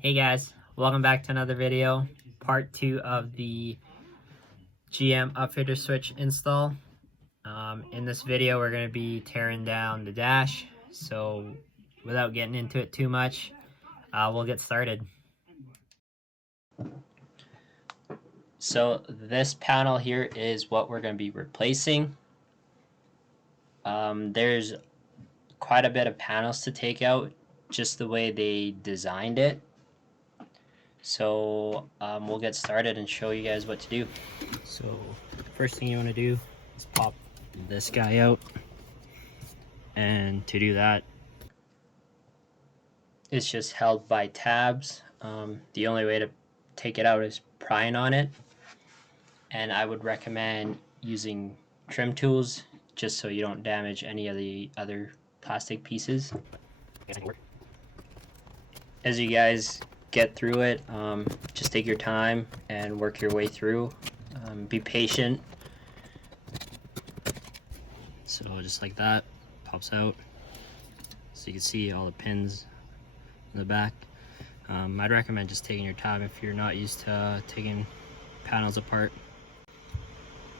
Hey guys, welcome back to another video, part 2 of the GM Upfitter switch install. In this video we're going to be tearing down the dash, so without getting into it too much, we'll get started. So this panel here is what we're going to be replacing. There's quite a bit of panels to take out, just the way they designed it. So we'll get started and show you guys what to do. So first thing you want to do is pop this guy out, and to do that it's just held by tabs. The only way to take it out is prying on it, and I would recommend using trim tools just so you don't damage any of the other plastic pieces. As you guys get through it, just take your time and work your way through. Be patient. So just like that, pops out. So you can see all the pins in the back. I'd recommend just taking your time if you're not used to taking panels apart.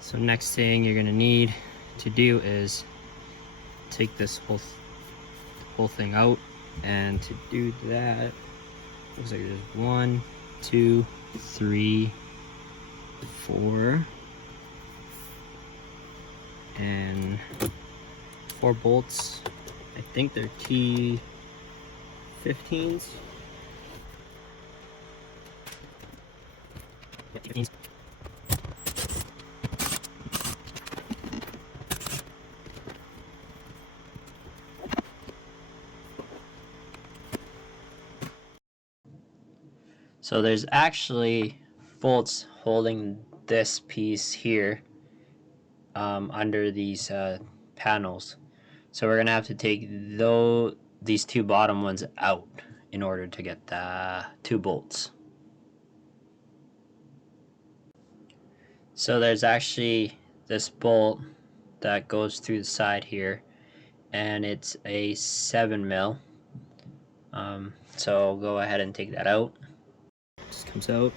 So next thing you're gonna need to do is take this whole thing out, and to do that, looks like there's 1, 2, 3, 4, and 4 bolts. I think they're T15s. Yeah, T15s. So there's actually bolts holding this piece here under these panels. So we're gonna have to take these 2 bottom ones out in order to get the 2 bolts. So there's actually this bolt that goes through the side here, and it's a 7mm. So go ahead and take that out. Just comes out.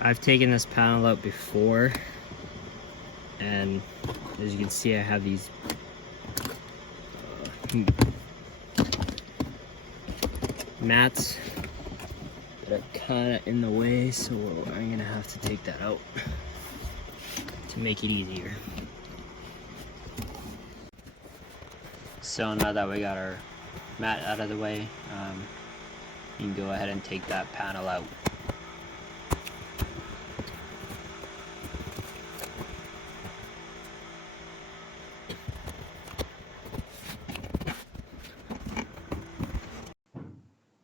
I've taken this panel out before, and as you can see, I have these mats that are kind of in the way, so I'm gonna have to take that out to make it easier. So now that we got our mat out of the way, you can go ahead and take that panel out.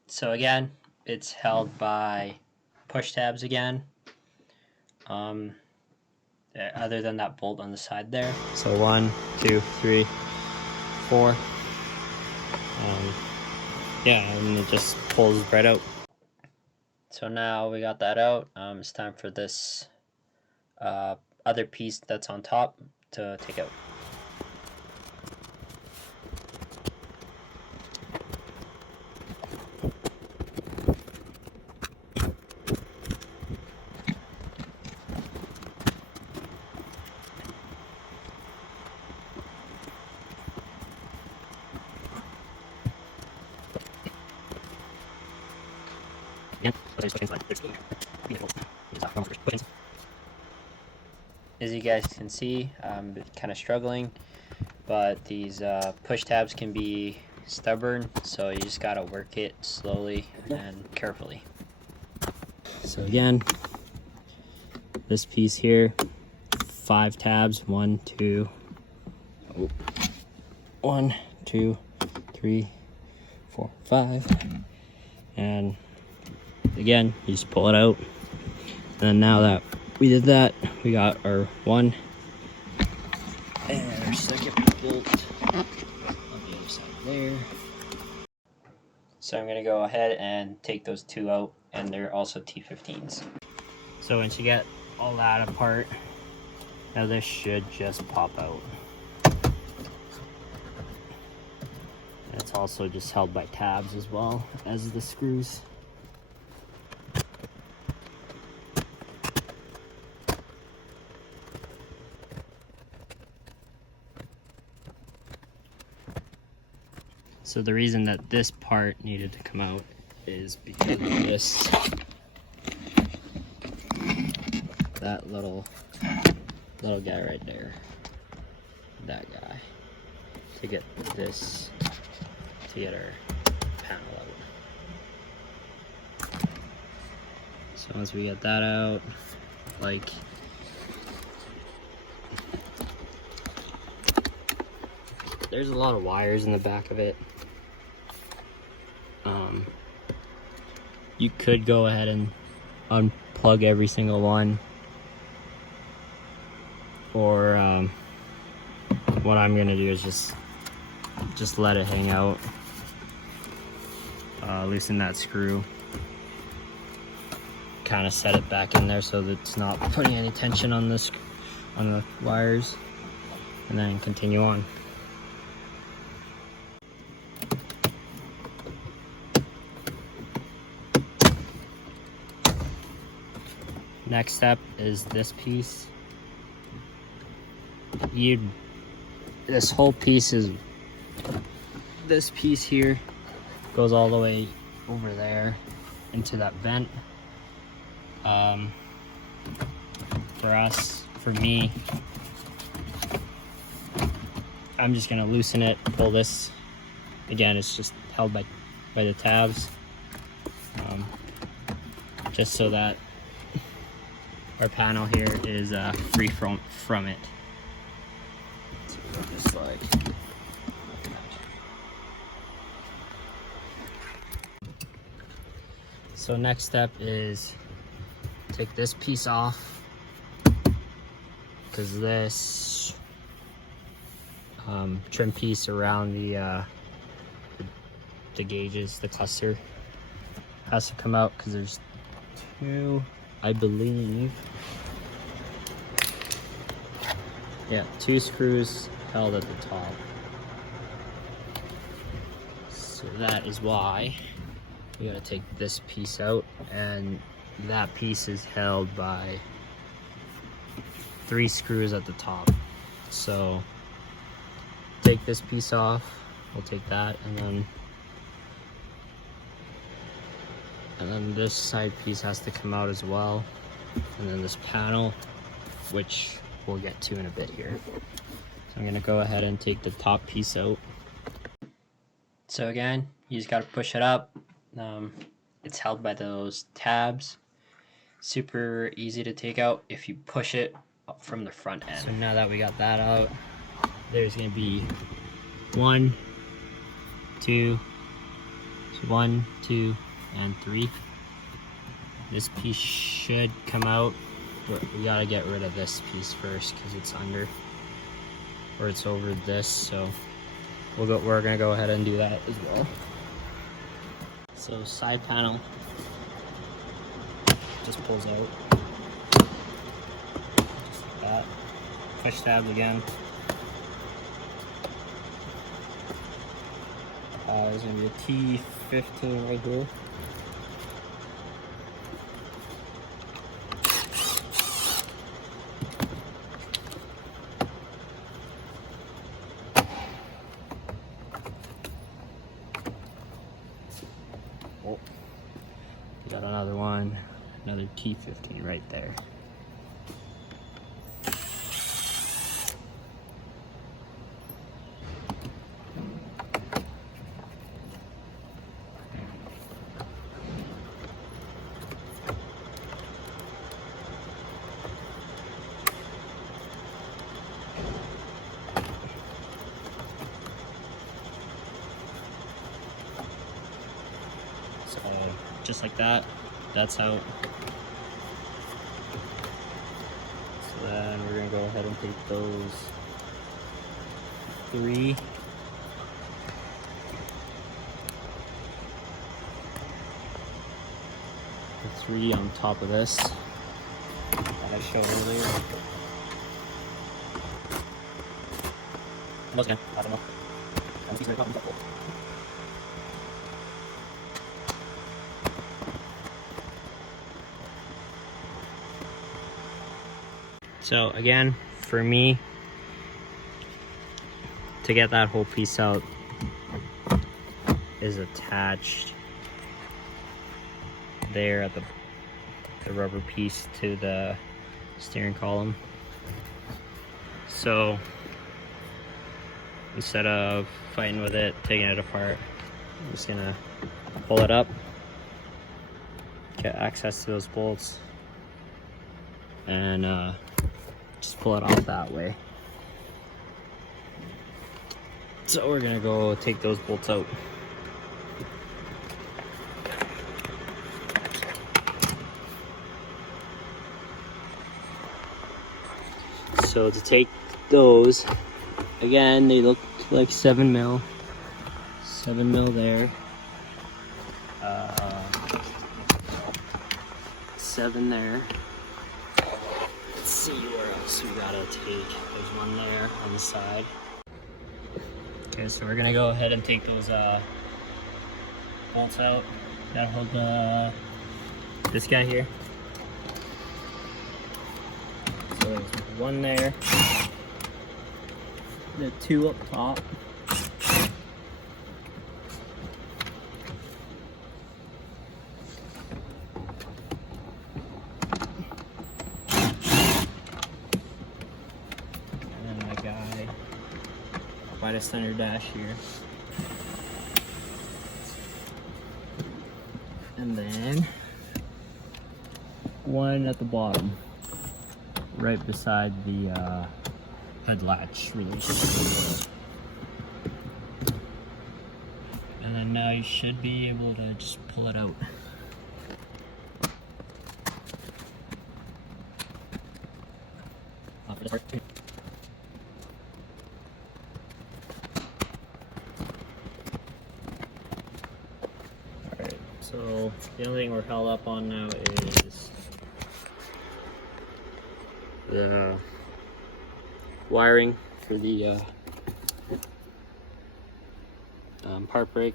So again, it's held by push tabs again, other than that bolt on the side there. So 1, 2, 3, 4. Yeah, and it just pulls right out. So now we got that out, it's time for this other piece that's on top to take out. As you guys can see, I'm kind of struggling, but these push tabs can be stubborn, so you just gotta work it slowly and carefully. So again, this piece here, 5 tabs, 1, 2, 1, 2, 3, 4, 5, and again, you just pull it out. And then now that we did that, we got our 1 and our 2nd bolt on the other side there. So I'm going to go ahead and take those 2 out, and they're also T15s. So once you get all that apart, now this should just pop out. It's also just held by tabs as well as the screws. So the reason that this part needed to come out is because of this, that little guy right there, that guy, to get this, to get our panel out. So once we get that out, like, there's a lot of wires in the back of it. You could go ahead and unplug every single one, or what I'm gonna do is just let it hang out, loosen that screw, kind of set it back in there so that it's not putting any tension on this, on the wires, and then continue on. Next step is this piece. This whole piece is, this piece here goes all the way over there into that vent. For me, I'm just gonna loosen it, pull this. Again, it's just held by the tabs, just so that our panel here is free from it. So just like, so next step is take this piece off, because this trim piece around the gauges, the cluster, has to come out, because there's two, I believe, yeah, two screws held at the top. So that is why we gotta take this piece out, and that piece is held by 3 screws at the top. So take this piece off, we'll take that, and then this side piece has to come out as well, and then this panel, which we'll get to in a bit here. So I'm gonna go ahead and take the top piece out. So again, you just gotta push it up. It's held by those tabs. Super easy to take out if you push it up from the front end. So now that we got that out, there's gonna be 1, 2, 1, 2, and 3. This piece should come out, but we gotta get rid of this piece first because it's under, or it's over this. So we're gonna go ahead and do that as well. So side panel just pulls out, just like that. Push tabs again. There's gonna be a T15 right here. Oh, got another one, another T15 right there. Just like that, that's out. So then we're gonna go ahead and take those 3 on top of this that I showed earlier. Once again, I don't know. So again, for me, to get that whole piece out is attached there at the rubber piece to the steering column. So instead of fighting with it, taking it apart, I'm just gonna pull it up, get access to those bolts, and just pull it off that way. So we're gonna go take those bolts out. So to take those, again, they look like 7 mil there, 7 there. Let's see where else we gotta take. There's one there on the side. Okay, so we're gonna go ahead and take those bolts out. Gotta hold this guy here. So there's one there, the 2 up top. And then my guy by the center dash here. And then one at the bottom, right beside the head latch release. And then now you should be able to just pull it out. Alright, so the only thing we're held up on now is the wiring for the park brake,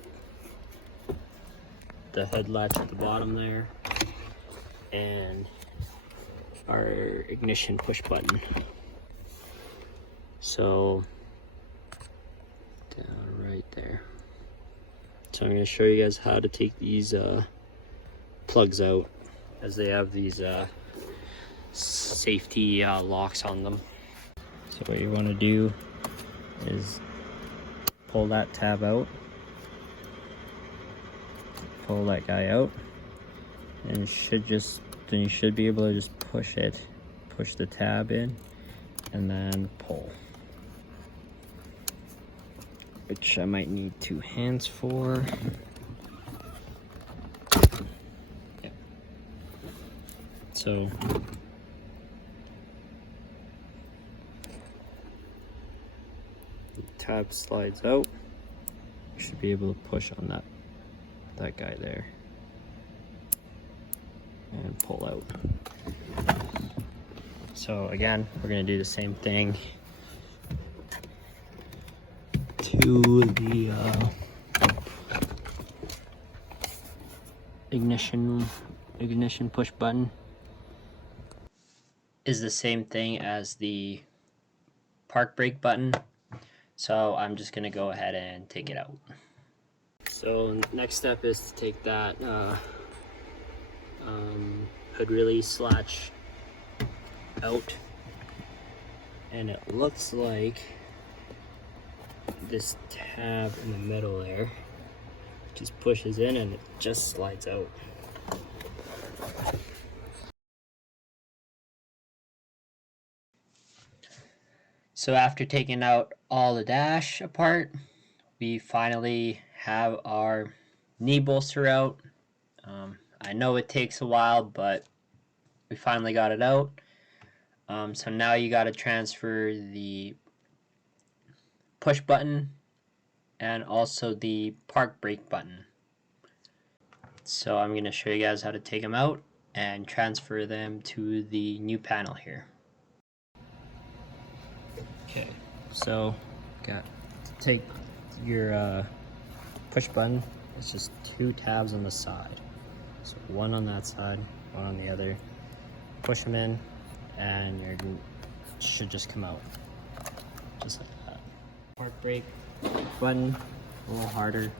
the head latch at the bottom there, and our ignition push button. So down right there. So I'm going to show you guys how to take these plugs out, as they have these safety locks on them. So what you want to do is pull that tab out, pull that guy out, and it should just, then you should be able to just push the tab in, and then pull, which I might need 2 hands for. Yeah. So the tab slides out. You should be able to push on that guy there and pull out. So again, we're going to do the same thing to the ignition push button. Is the same thing as the park brake button. So I'm just going to go ahead and take it out. So next step is to take that hood release latch out, and it looks like this tab in the middle there just pushes in and it just slides out. So after taking out all the dash apart, we finally have our knee bolster out. I know it takes a while, but we finally got it out. So now you got to transfer the push button and also the park brake button. So I'm going to show you guys how to take them out and transfer them to the new panel here. Okay, so got to take your push button. It's just 2 tabs on the side. So one on that side, one on the other. Push them in, and your should just come out, just like that. Park brake button, a little harder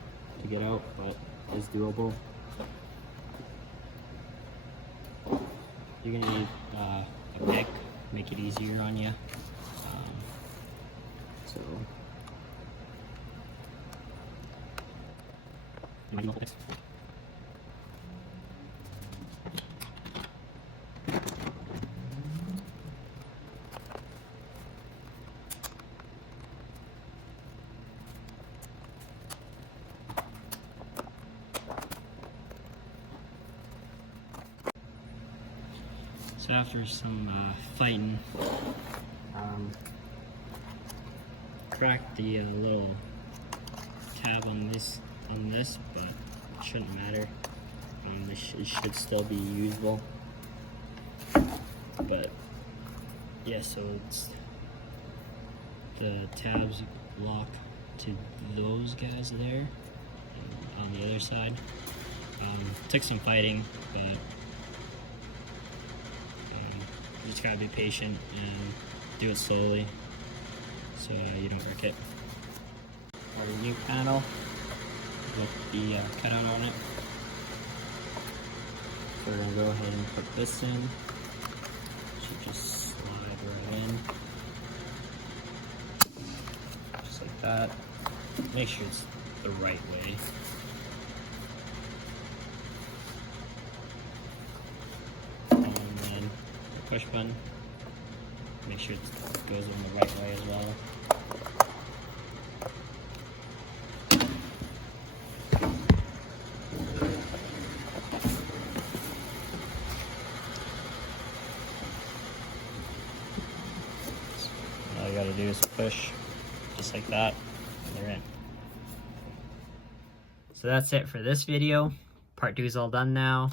to get out, but it's doable. You're gonna need a pick, make it easier on you. So So after some fighting, cracked the little tab on this, but it shouldn't matter. It should still be usable. But yeah, so it's the tabs lock to those guys there on the other side. Took some fighting, but you just gotta be patient and do it slowly so you don't wreck it. Got a new panel with the cutout on it. So we're gonna go ahead and put this in. Should just slide right in, just like that. Make sure it's the right way. Push button, make sure it goes in the right way as well. All you gotta do is push, just like that, and they're in. So that's it for this video. Part 2 is all done now.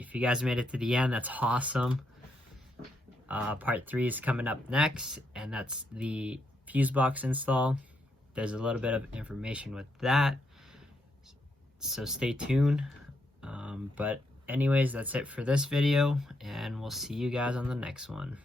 If you guys made it to the end, that's awesome. Part 3 is coming up next, and that's the Fusebox install. There's a little bit of information with that, so stay tuned. But anyways, that's it for this video, and we'll see you guys on the next one.